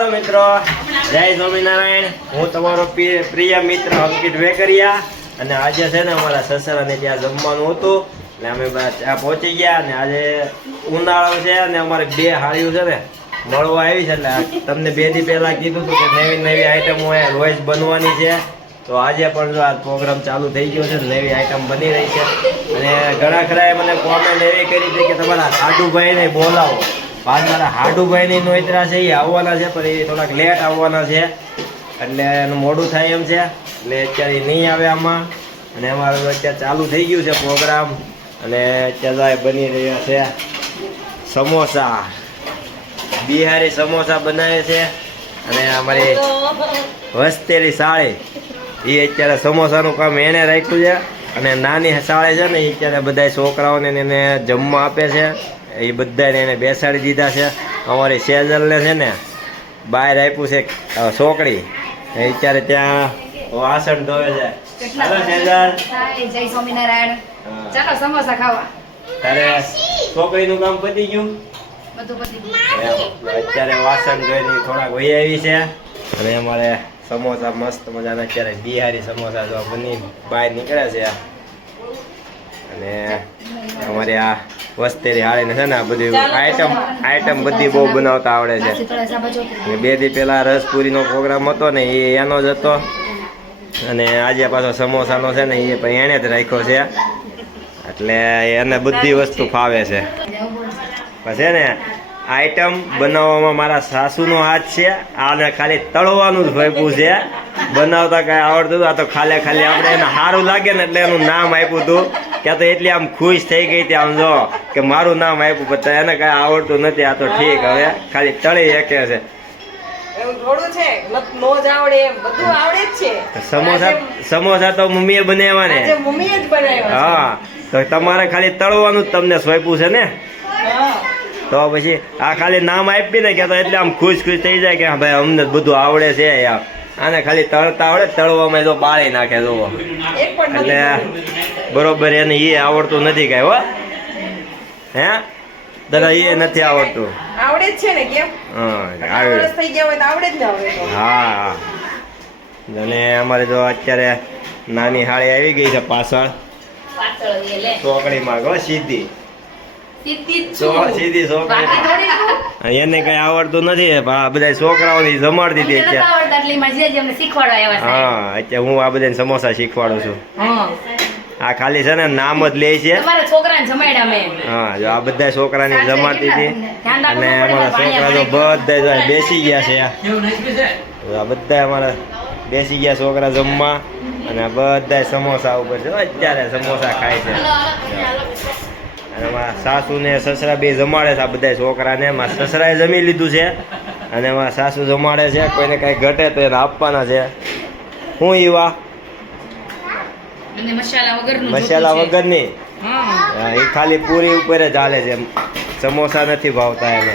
Hello મિત્રો. જય સ્વામિનારાયણ. હું તમારો પ્રિય મિત્ર અંકિત વેકરિયા અને આજે છે ને અમારા સસરાને ત્યાં જમવાનું હતું. ને અમે ત્યાં પહોંચી ગયા અને આજે ઉનાળો છે અને અમારે બે હાળીઓ છે ને મળવા આવી છે એટલે તમને બે દી પહેલા કીધું હતું કે નવી નવી આઈટમો અહીંયા રોજ બનવાની છે. તો આજે પણ જો આ પ્રોગ્રામ ચાલુ થઈ ગયો છે નવી આઈટમ બની રહી છે. અને ઘણા ખરાએ મને કોમેન્ટ એવી કરી હતી કે તમારા સાધુભાઈને બોલાવો. આજ મારા હાડુભાઈની નોતરા છે એ આવવાના છે, પણ એ થોડાક લેટ આવવાના છે. એટલે એનું મોડું થાય એમ છે. એટલે અત્યારે નહીં આવે આમાં. અને અમારું અત્યારે ચાલુ થઈ ગયું છે પ્રોગ્રામ અને અત્યારે બની રહ્યા છે સમોસા. બિહારી સમોસા બનાવે છે. અને અમારી વસ્તેલી સાળી. એ અત્યારે સમોસાનું કામ એને રાખ્યું છે. અને નાની સાળે છે ને એ અત્યારે બધા છોકરાઓને એને જમવા આપે છે. એ બધાને એને બેસાડી દીધા છે. અમારી સેજલને છે ને બહાર આપ્યું છે છોકરી. અત્યારે ત્યાં વાસણ ધોવે છે. હાલો સેજલ. જય સ્વામિનારાયણ. ચાલો સમોસા ખાવા. તારે છોકરીનું કામ પતી ગયું. અત્યારે વાસણ ધોઈને થોડાક વહી આવી છે. અને અમારે સમોસા મસ્ત મજાના અત્યારે બિહારી સમોસા જો બની બહાર નીકળે છે. અને અમારે આ વસ્તેરી હાળીને છે ને આ બધી આઈટમ આઈટમ બધી બહુ બનાવતા આવડે છે. બે દી પહેલા રસપુરીનો પ્રોગ્રામ હતો ને એ એનો જ હતો. અને આજે પાછો સમોસાનો છે ને એ પણ એણે જ રાખ્યો છે. એટલે એને બધી વસ્તુ ફાવે છે. પછી ને આઈટમ બનાવવામાં મારા સાસુનો હાથ છે. આને ખાલી તળવાનું જ ભાઈપું છે. બનાવતા કાંઈ આવડતું હતું. આ તો ખાલી ખાલી આપણે એને સારું લાગે ને એટલે એનું નામ આપ્યું હતું. ત્યાં તો એટલી આમ ખુશ થઈ ગઈ હતી આમ જો કે મારું નામ આપ્યું પણ એને કાંઈ આવડતું નથી આ તો ઠીક હવે. ખાલી તળી શકે છે. સમોસા સમોસા તો મમ્મીએ બનાવ્યા ને હા તો તમારે ખાલી તળવાનું જ તમને સોંપ્યું છે ને? તો પછી આ ખાલી નામ આપી ને કે તો એટલે આમ ખુશ ખુશ થઈ જાય કે ભાઈ અમને બધું આવડે છે યાર. આને ખાલી તળતા આવડે તળવામાં તો બાળી નાખે જુઓ. એટલે બરોબર એને એ આવડતું નથી કાંઈ હો. હે? દાદા એ નથી આવડતું. આવડે જ છે ને કેમ? હા થઈ ગયા હોય તો આવડે જ ને હા અને અમારે જો અત્યારે નાની હાળી આવી ગઈ છે પાછળ. લે. ચોકડીમાં ગો સીધી. એને કઈ આવડતું નથી આ બધા છોકરાઓની જમાડતી હતી. હા અત્યારે. હું આ બધા સમોસા શીખવાડું છું. હા. આ ખાલી છે ને નામ જ લે છે. તમારા છોકરાને જમાડ્યા મેં. હા જો આ બધા છોકરાને જમાડતી હતી. અને અમારા છોકરા તો પાણી બધા બેસી ગયા છે આ. બધા અમારા બેસી ગયા છોકરા જમવા. અને આ બધા સમોસા ઉપર છે. અત્યારે સમોસા ખાય છે. સાસુ ને સસરા બે જમાડે છે આ બધા છોકરાને. મારા સસરાએ જમી લીધું છે અને મારા સાસુ જમાડે છે. કોઈને કાંઈ ઘટે તો એને આપવાના છે. હું ઈવા? મસાલા વગરનું મસાલા વગરની? હા. એ ખાલી પૂરી ઉપર જ હાલે છે. સમોસા નથી ભાવતા એને.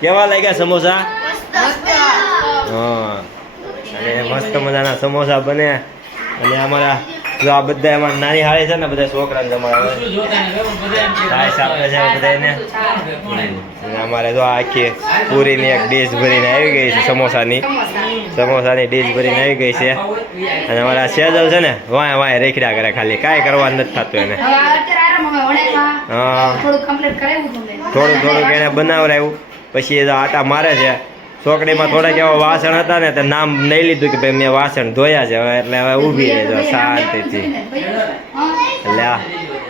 કેવા લાગ્યા સમોસા? હા. અને મસ્ત મજાના સમોસા બને અને અમારા જો આ બધા એમાં નાની હાળી છે ને બધા છોકરાને અને અમારે જો આ આખી પૂરીની એક ડીશ ભરીને આવી ગઈ છે સમોસાની. સમોસા. સમોસાની ડીશ ભરીને આવી ગઈ છે. અને અમારા સેજલ છે ને વાય વાય રેખડા કરે ખાલી. કાંઈ કરવાનું નથી થતું એને. હા. થોડું થોડુંક એને બનાવરાયું પછી એ તો આટા મારે છે. ચોકડીમાં થોડાક એવા વાસણ હતા ને તે નામ નહીં લીધું કે ભાઈ મેં વાસણ ધોયા છે હવે એટલે હવે ઊભી રહેજો શાંતિથી. એટલે આ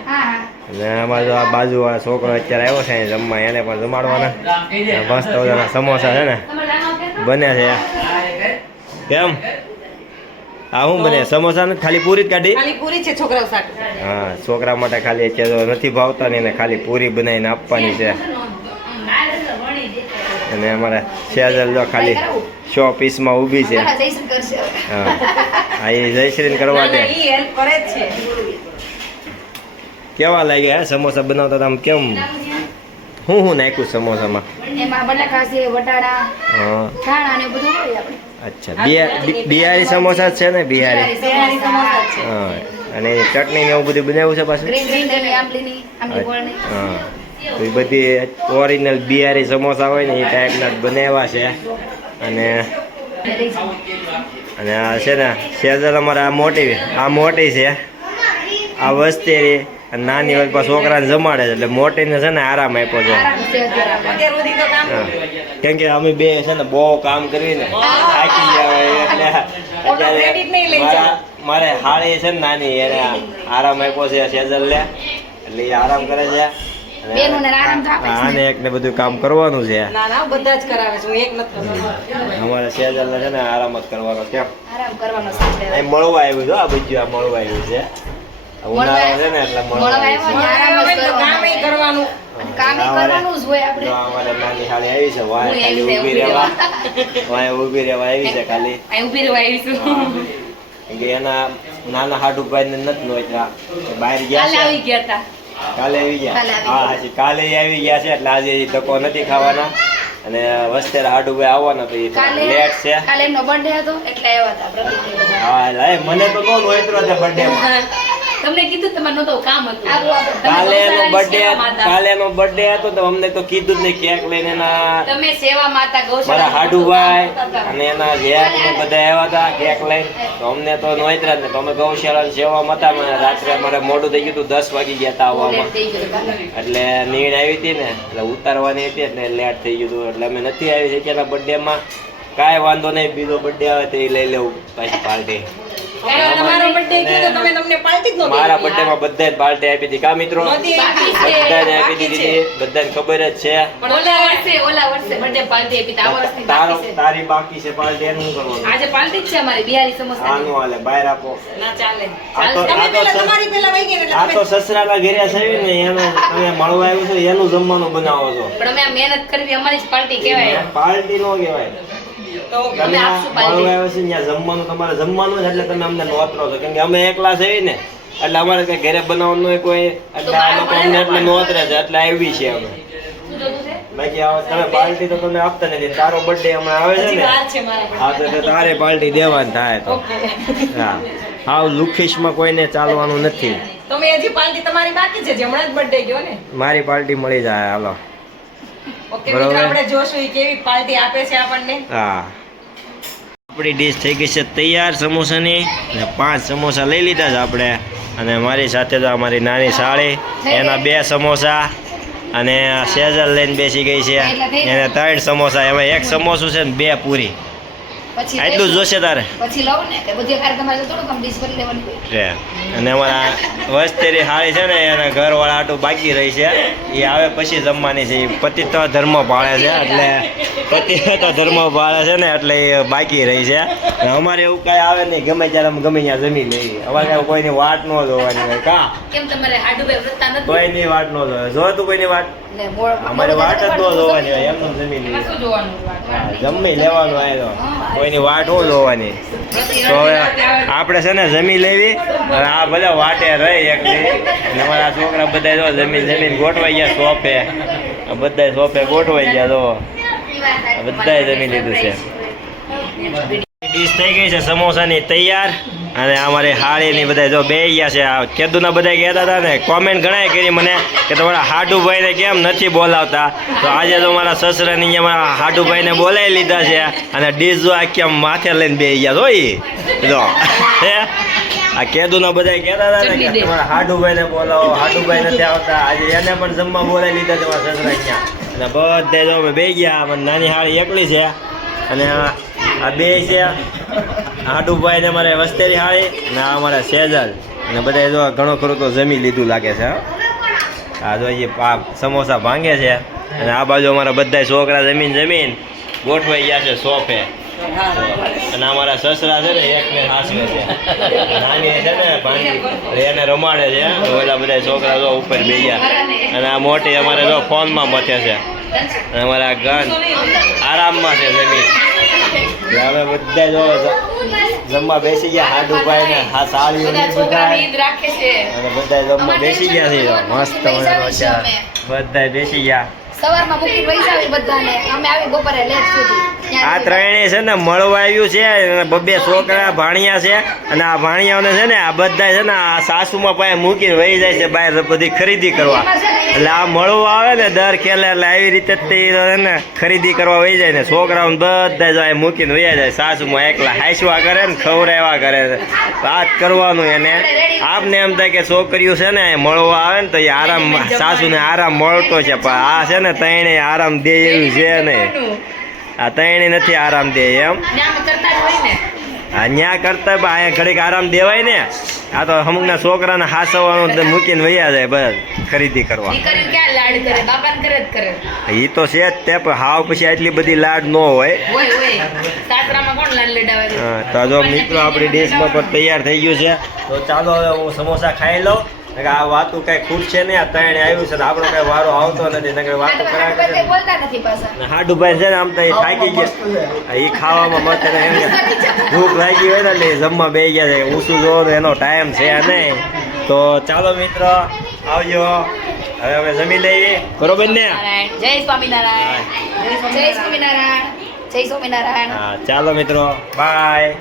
હા. હા આમાં જો આ બાજુવાળા છોકરો અત્યારે આવ્યો છે જમવા એને પણ જમાડવાના. મસ્ત બધાના સમોસા છે ને. બને છે. કેમ? આ હું બને સમોસા ને ખાલી પૂરી જ કાઢી? ખાલી પૂરી છે છોકરાઓ સાથે. હા છોકરા માટે ખાલી અત્યારે નથી ભાવતા ને ખાલી પૂરી બનાવીને આપવાની છે. અને અમારે સેજલ જો ખાલી શો પીસમાં ઊભી છે. હા. આ એ જયશ્રીને કરવા દે. ઈ હેલ્પ કરે જ છે. કેવા લાગ્યા હે? સમોસા બનાવતા તમે આમ કેમ? હું હું નાખ્યું સમોસામાં? અચ્છા. બિહાર બિહારી સમોસા જ છે ને બિહારી? હા. અને ચટણી ને એવું બધું બનાવ્યું છે પાછું? હા. તો એ બધી ઓરિજિનલ બિહારી સમોસા હોય ને એ ટાઈપના બનાવ્યા છે. અને અને આ છે ને સેજલ અમારે આ મોટી આ મોટી છે. આ વસ્તી અને નાની હોય પાછું છોકરાને જમાડે છે. એટલે મોટીને છે ને આરામ આપ્યો છે. કામ કે અમે બે છે ને બહુ કામ કરીને થાકી ગયા હોય એટલે મારા હાળી છે ને નાની એને આરામ આપ્યો છે સેજલ લે એટલે એ આરામ કરે છે. બેનોને આરામ તો આપે જ ને. આને એક ને બધું કામ કરવાનું છે. ના ના બધા જ કરાવે છે. હું એક નથી કરતી. અમારે સેજલ ને છે ને આરામ જ કરવાનો કેમ? આરામ કરવાનો છે અહીં મળવા આવ્યું છે આ બધું આ મળવા આવ્યું છે. ઉનાળો છે ને એટલે મળવા આવ્યું છે. કરવાનો. કામે કરવાનું. જ હોય આપણે. અમારે નાની હાળી આવી છે વાય ખાલી ઊભી રહેવા. વાય ઊભી રહેવા આવી છે ખાલી. ઊભી રહેવા કે એના નાના હાડુભાઈ ને નથી નોચ્યા બહાર ગયા આવી ગયા હતા. કાલે આવી ગયા. હા હાજી કાલે આવી ગયા છે એટલે આજે ધક્કો નથી ખાવાનો. અને વસ્તેરા હાડુભાઈ આવવાના તો એ લેટ છે. કાલે એમનો બર્થડે હતો એટલે આવ્યા હતા હા એટલે મને તો બહુ નોતરો છે બર્થડે માં. તમને કીધું તમારે નતો કામ હતું. કાલે એનો બર્થડે કાલે એનો બર્થડે હતો તો અમને તો કીધું જ નહીં કેક લઈને એના તમે સેવા માતા મારા ગૌશાળા હાડુભાઈ અને એના જેક ને બધા આવ્યા હતા કેક લઈને. તો અમને તો નોઈતરા ને તો અમે ગૌશાળા સેવા માતા મને રાત્રે અમારે મોડું થઈ ગયું હતું દસ વાગી ગયા હતા આવવામાં. એટલે નીણ આવી હતી ને એટલે ઉતારવાની હતી એટલે લેટ થઈ ગયું હતું. એટલે અમે નથી આવી શક્યા બર્થડે માં. કાંઈ વાંધો નહીં બીજો બર્થડે આવે તો એ લઈ લેવું પાછી પાર્ટી. તમારો birthday ગયો તમે તમને પાર્ટી જ નહોતી મારા બર્થડે માં બધાય પાર્ટી આપી હતી કા મિત્રો? બધાને આપી દીધી. બધાને ખબર જ છે. ઓલા વર્ષે ઓલા વર્ષે બર્થડે પાર્ટી આપી તો આ વર્ષની તારો તારી બાકી છે. પાર્ટી એનું કરવાનું? આજે પાર્ટી જ છે અમારી બિહારી સમોસા આનો હાલે. બહાર આપો. ના ચાલે. આ તો તમે પેલા તમારી પેલા વહી ગયા એટલે આ તો સસરાના ઘરે છે ને એનું તમે મળવા આવ્યું છો. એનું જમવાનું બનાવો છો. પણ અમે મહેનત કરવી અમારી જ પાર્ટી કહેવાય. પાર્ટી નો કહેવાય. તો તમે આપશું પાર્ટી. છે જમવાનું તમારે જમવાનું જ એટલે તમે અમને નોતરો છો. કેમ કે અમે એકલા છે ને એટલે અમારે કઈ ઘરે બનાવવાનું કોઈ એટલે આ લોકો અમને એટલે નોતરે છે એટલે આવી છે અમે. શું જોતું છે? બાકી તમે પાર્ટી તો તમને આપતા નથી તારો બર્થડે હમણાં આવે છે ને. હા તો તારે પાર્ટી દેવાની થાય તો. હા. હાવ લુખીશમાં કોઈને ચાલવાનું નથી. તમે હજી પાર્ટી તમારી બાકી છે હમણાં જ birthday ગયો ને? મારી પાર્ટી મળી જાય હાલો. ઓકે મિત્રો આપણે જોશું કેવી પાર્ટી આપે છે આપણને. હા. આપણી ડીશ થઈ ગઈ છે તૈયાર સમોસાની. અને પાંચ સમોસા લઈ લીધા છે આપણે. અને મારી સાથે તો અમારી નાની સાળી એના બે સમોસા અને સેજલ લઈને બેસી ગઈ છે. એને ત્રણ સમોસા એમાં એક સમોસું છે ને બે પૂરી. પછી એટલું જ જોશે તારે. પછી લઉં ને કે બધી વાર તમારે થોડું કમ ડીશ કરી લેવાની રે અને અમારા વસ્તેરી હાળી છે ને એના ઘરવાળા આટું બાકી રહી છે. એ આવે પછી જમવાની છે. એ પતિ તો ધર્મ પાળે છે એટલે પતિ તો ધર્મ પાળે છે ને એટલે એ બાકી રહી છે. અમારે એવું કાંઈ આવે નહીં ગમે ત્યારે અમે ગમે ત્યાં જમી લઈએ. અમારે કાંઈ કોઈની વાટ ન જોવાની હોય. કા? કેમ તમારે હાડુભાઈ વ્રતા નથી? કોઈની વાટ ન જોવે. જો તું કોઈની વાટ. અમારે વાટ જ ન જોવાની હોય એમ જમી લઈએ. શું જોવાનું હા, જમી લેવાનું આવે તો. કોઈની વાટ ન જોવાની? તો આપણે છે ને જમી લેવી, અને આ બધા વાટે રહી એક દી. અને અમારા છોકરા બધા જો જમીન જમીન ગોઠવાઈ ગયા સોફે બધા સોફે ગોઠવાઈ ગયા આ બધાએ જમી લીધું છે. ડીશ થઈ ગઈ છે, સમોસાની તૈયાર. અને અમારે હાળીની બધા જો બે ગયા છે. આ કેદુના બધા કહેતા હતા ને કોમેન્ટ ઘણા કરી મને કે તમારા હાડુભાઈને કેમ નથી બોલાવતા? તો આજે તો મારા સસરાની અહીંયા મારા હાડુભાઈને બોલાવી લીધા છે અને ડીશ જો કેમ આમ માથે લઈને બે ગયા જો ઈ? જો. આ કેદુના બધા કહેતા હતા ને કે તમારા હાડુભાઈને બોલાવો હાડુભાઈ નથી આવતા. આજે એને પણ જમવા બોલાવી લીધા છે મારા સસરા અહીંયા. અને બધા જો અમે બે ગયા મને નાની હાળી એકલી છે. અને આ આ બે છે. હાડુભાઈ ને અમારે વસ્તેરી હાળી ને આ અમારા સેજલ. ને બધા જો ઘણો ખરું તો જમી લીધું લાગે છે આ જો એ સમોસા ભાંગે છે. અને આ બાજુ અમારા બધા છોકરા જમીન જમીન ગોઠવાઈ ગયા છે સોફે. અને અમારા સસરા છે ને એકને હાસવે છે. નાની છે ને ભાંગી. એને રમાડે છે. ઓલા બધા છોકરા જો ઉપર બે ગયા અને આ મોટી અમારે જો ફોનમાં મથે છે. અને અમારા ગન આરામમાં છે જમીન. હવે બધા જો જમવા બેસી ગયા હાડુભાઈ ને હા સાળીઓ ને બધા અને બધા જમવા બેસી ગયા છે મસ્ત મજાનો બધા બેસી ગયા. સવારમાં મૂકી વહી બધાને. અમે આવી બપોરે લેટ સુધી. આ ત્રણેય છે ને મળવા આવ્યું છે અને બબ્બે છોકરા ભાણિયા છે અને આ ભાણિયાઓને છે ને આ બધા છે ને આ સાસુમાં પાસે મૂકીને વહી જાય છે બહાર બધી ખરીદી કરવા. એટલે આ મળવા આવે ને દર ખેલે એટલે આવી રીતે તે ને ખરીદી કરવા વહી જાય ને છોકરાઓને બધા જાય મૂકીને વહી જાય. સાસુમાં એકલા હાંસવા કરે ને ખવડાવવા કરે વાત કરવાનું એને. આપને એમ થાય કે છોકરીઓ છે ને મળવા આવે ને તો એ આરામ સાસુને આરામ મળતો છે પણ આ છે ને તૈણે આરામ દે એવું છે ને. આ તૈણે નથી આરામ દે એમ. ને. આ ન્યા કરતા પણ અહીંયા ઘડીક આરામ દેવાય ને. આ તો અમુકના છોકરાને હાસવાનું તો મૂકીને વૈયા જાય બસ ખરીદી કરવા. દીકરીઓ કરે. જ કરે એ તો છે જ તે પણ હાવ પછી આટલી બધી લાડ ન હોય. હોય હોય સાસરામાં કોણ લાડ લેડાવે હા, તો જો મિત્રો આપણી ડીશમાં પણ તૈયાર થઈ ગયું છે. તો ચાલો હવે હું સમોસા ખાઈ લઉં. આ વાતું કઈ છે નહીં. આ ત્રણે આવ્યું છે ને આપણો કઈ વારો આવતો નથી. નકર વાતો હાટુ બોલતા નથી પાછા. ને હાડુભાઈ છે ને આમ તો એ થાકી ગયા. એ ખાવામાં મત કે ભૂખ લાગી હોય ને એટલે એ જમવા બે ગયા છે. ઊંચું જોવો એનો ટાઈમ છે નહીં. તો ચાલો મિત્રો આવજો. હવે અમે જમી લઈએ. બરોબર ને જય સ્વામિનારાયણ. જય સ્વામિનારાયણ. જય સ્વામિનારાયણ. હા ચાલો મિત્રો. બાય